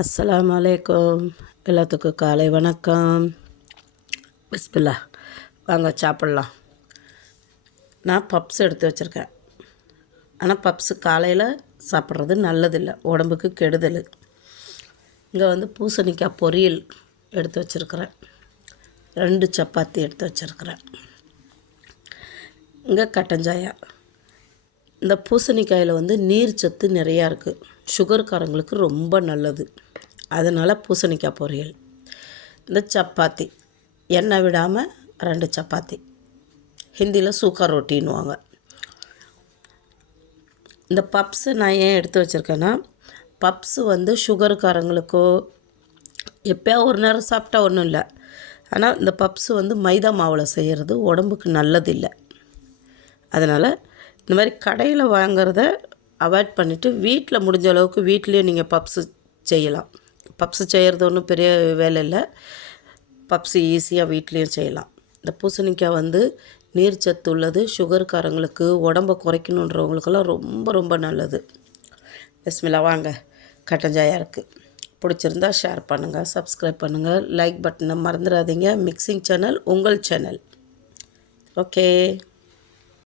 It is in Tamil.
அஸ்ஸலாமு அலைக்கும். எல்லாத்துக்கும் காலை வணக்கம். பிஸ்மில்லா. வாங்க சாப்பிட்லாம். நான் பப்ஸ் எடுத்து வச்சுருக்கேன். ஆனால் பப்ஸு காலையில் சாப்பிட்றது நல்லதில்லை, உடம்புக்கு கெடுதல். இங்கே பூசணிக்காய் பொரியல் எடுத்து வச்சுருக்கிறேன். 2 சப்பாத்தி எடுத்து வச்சுருக்கிறேன். இங்கே கட்டஞ்சாயா. இந்த பூசணிக்காயில் நீர் சத்து நிறையா இருக்குது. சுகர்காரங்களுக்கு ரொம்ப நல்லது. அதனால் பூசணிக்காய் பொரியல். இந்த சப்பாத்தி எண்ணெய் விடாமல் 2 சப்பாத்தி, ஹிந்தியில் சூக்கா ரொட்டின்னுவாங்க. இந்த பப்ஸு நான் ஏன் எடுத்து வச்சுருக்கேன்னா, பப்ஸு சுகருக்காரங்களுக்கோ எப்போயா ஒரு நேரம் சாப்பிட்டா ஒன்றும் இல்லை. ஆனால் இந்த பப்ஸு மைதா மாவில் செய்கிறது உடம்புக்கு நல்லதில்லை. அதனால் இந்த மாதிரி கடையில் வாங்கிறத அவாய்ட் பண்ணிவிட்டு வீட்டில் முடிஞ்ச அளவுக்கு வீட்லேயே நீங்கள் பப்ஸு செய்யலாம். பப்ஸு செய்கிறது ஒன்றும் பெரிய வேலை இல்லை. பப்ஸு ஈஸியாக வீட்லேயும் செய்யலாம். இந்த பூசணிக்காய் நீர் சத்து உள்ளது. சுகர்காரங்களுக்கு, உடம்பை குறைக்கணுன்றவங்களுக்கெல்லாம் ரொம்ப ரொம்ப நல்லது. பிஸ்மில்லா. வாங்க, கட்டஞ்சாயா இருக்குது. பிடிச்சிருந்தா ஷேர் பண்ணுங்கள், சப்ஸ்கிரைப் பண்ணுங்கள், லைக் பட்டனை மறந்துடாதீங்க. மிக்சிங் சேனல் உங்கள் சேனல். ஓகே.